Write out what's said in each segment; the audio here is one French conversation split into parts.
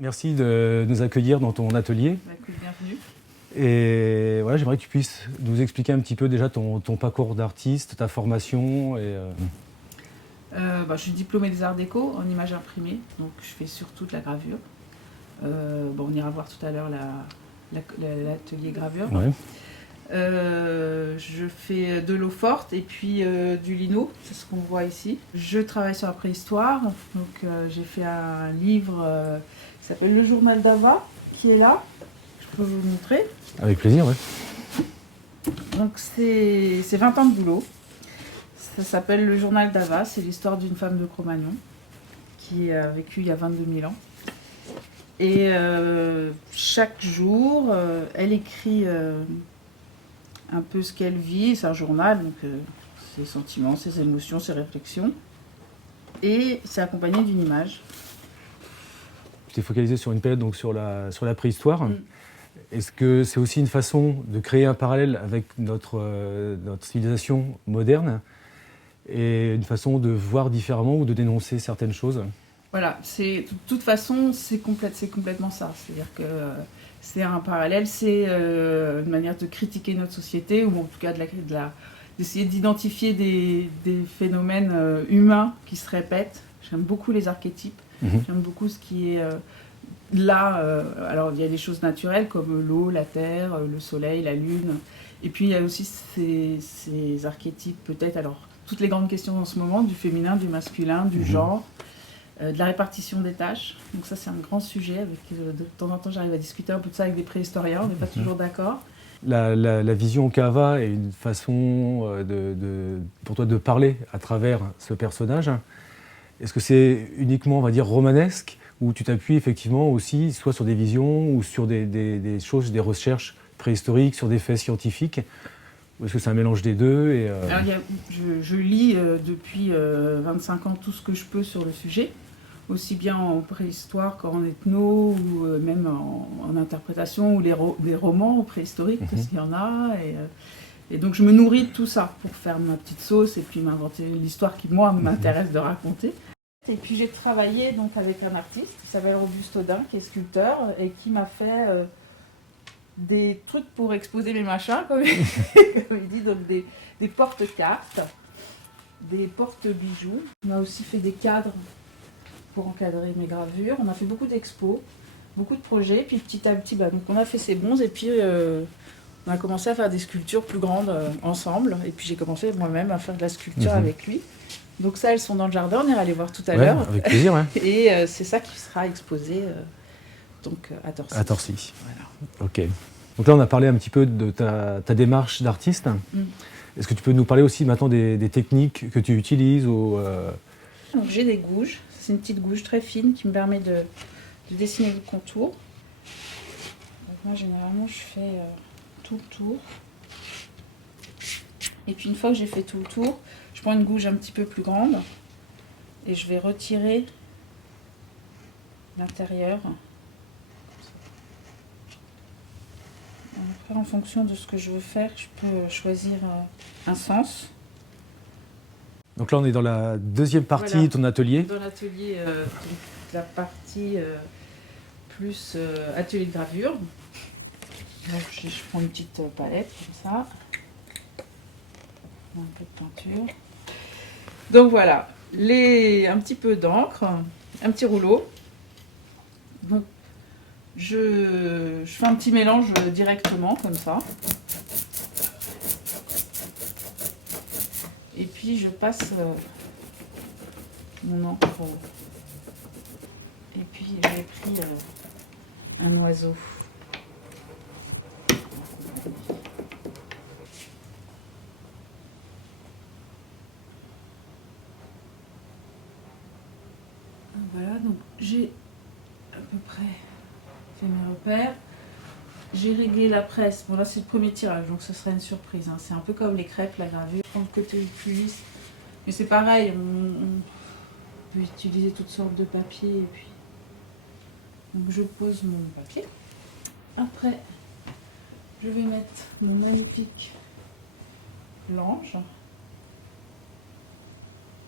Merci de nous accueillir dans ton atelier. Écoute, bienvenue. Et voilà, j'aimerais que tu puisses nous expliquer un petit peu déjà ton parcours d'artiste, ta formation. Je suis diplômée des Arts Déco en images imprimées, donc je fais surtout de la gravure. On ira voir tout à l'heure l'atelier gravure. Ouais. Je fais de l'eau forte et puis du lino, c'est ce qu'on voit ici. Je travaille sur la préhistoire, donc j'ai fait un livre qui s'appelle Le Journal d'Ava, qui est là. Je peux vous montrer. Avec plaisir, ouais. Donc c'est 20 ans de boulot. Ça s'appelle Le Journal d'Ava, c'est l'histoire d'une femme de Cro-Magnon qui a vécu il y a 22 000 ans. Et chaque jour, elle écrit un peu ce qu'elle vit, c'est un journal, donc ses sentiments, ses émotions, ses réflexions. Et c'est accompagné d'une image. Tu t'es focalisé sur une période, donc sur la préhistoire. Mm. Est-ce que c'est aussi une façon de créer un parallèle avec notre civilisation moderne et une façon de voir différemment ou de dénoncer certaines choses? Voilà, de toute façon, c'est complètement ça. C'est-à-dire que c'est un parallèle, c'est une manière de critiquer notre société, ou en tout cas d'essayer d'identifier des phénomènes humains qui se répètent. J'aime beaucoup les archétypes, j'aime beaucoup ce qui est là. Alors, il y a des choses naturelles comme l'eau, la terre, le soleil, la lune. Et puis, il y a aussi ces archétypes, peut-être, alors, toutes les grandes questions en ce moment, du féminin, du masculin, du genre. De la répartition des tâches. Donc ça, c'est un grand sujet. De temps en temps, j'arrive à discuter un peu de ça avec des préhistoriens. On n'est pas toujours d'accord. La vision Cava est une façon pour toi de parler à travers ce personnage. Est-ce que c'est uniquement, on va dire, romanesque, ou tu t'appuies effectivement aussi soit sur des visions ou sur des choses, des recherches préhistoriques, sur des faits scientifiques? Ou est-ce que c'est un mélange des deux Alors, je lis depuis 25 ans tout ce que je peux sur le sujet, aussi bien en préhistoire qu'en ethno, ou même en interprétation, ou des romans préhistoriques, parce qu'il y en a. Et donc je me nourris de tout ça pour faire ma petite sauce et puis m'inventer l'histoire qui, moi, m'intéresse de raconter. Et puis j'ai travaillé donc avec un artiste qui s'appelle Auguste Audin, qui est sculpteur, et qui m'a fait des trucs pour exposer mes machins, comme il dit, donc des porte-cartes, des porte-bijoux. On a aussi fait des cadres pour encadrer mes gravures. On a fait beaucoup d'expos, beaucoup de projets, puis petit à petit, donc on a fait ces bons, et puis on a commencé à faire des sculptures plus grandes ensemble, et puis j'ai commencé moi-même à faire de la sculpture avec lui. Donc ça, elles sont dans le jardin, on ira les voir tout à l'heure. Avec plaisir, ouais. Et c'est ça qui sera exposé à Torcy. À Torcy. Voilà. Ok. Donc là, on a parlé un petit peu de ta démarche d'artiste. Est-ce que tu peux nous parler aussi maintenant des techniques que tu utilises Donc j'ai des gouges. C'est une petite gouge très fine qui me permet de dessiner le contour. Donc moi, généralement, je fais tout le tour. Et puis une fois que j'ai fait tout le tour, je prends une gouge un petit peu plus grande et je vais retirer l'intérieur. Après, en fonction de ce que je veux faire, je peux choisir un sens. Donc là, on est dans la deuxième partie de ton atelier. Dans l'atelier, la partie plus atelier de gravure. Donc, je prends une petite palette comme ça. Un peu de peinture. Donc voilà, un petit peu d'encre, un petit rouleau. Donc je fais un petit mélange directement comme ça. Et puis je passe mon encre. Et puis j'ai pris un oiseau. Voilà, donc j'ai à peu près fait mes repères. J'ai réglé la presse. Bon, là, c'est le premier tirage, donc ce serait une surprise. Hein. C'est un peu comme les crêpes, la gravure. Je prends le côté plus lisse. Mais c'est pareil, on peut utiliser toutes sortes de papiers. Et puis... Donc, je pose mon papier. Après, je vais mettre mon magnifique l'ange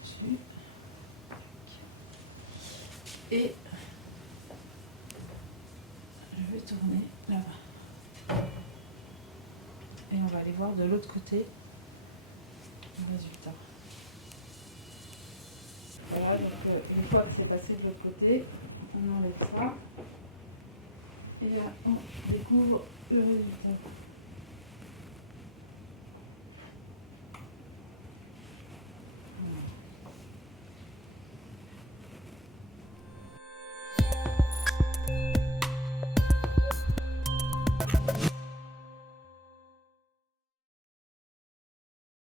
dessus. Et vais tourner là-bas. Et on va aller voir de l'autre côté le résultat. Voilà, donc une fois que c'est passé de l'autre côté, on enlève ça. Et là, on découvre le résultat.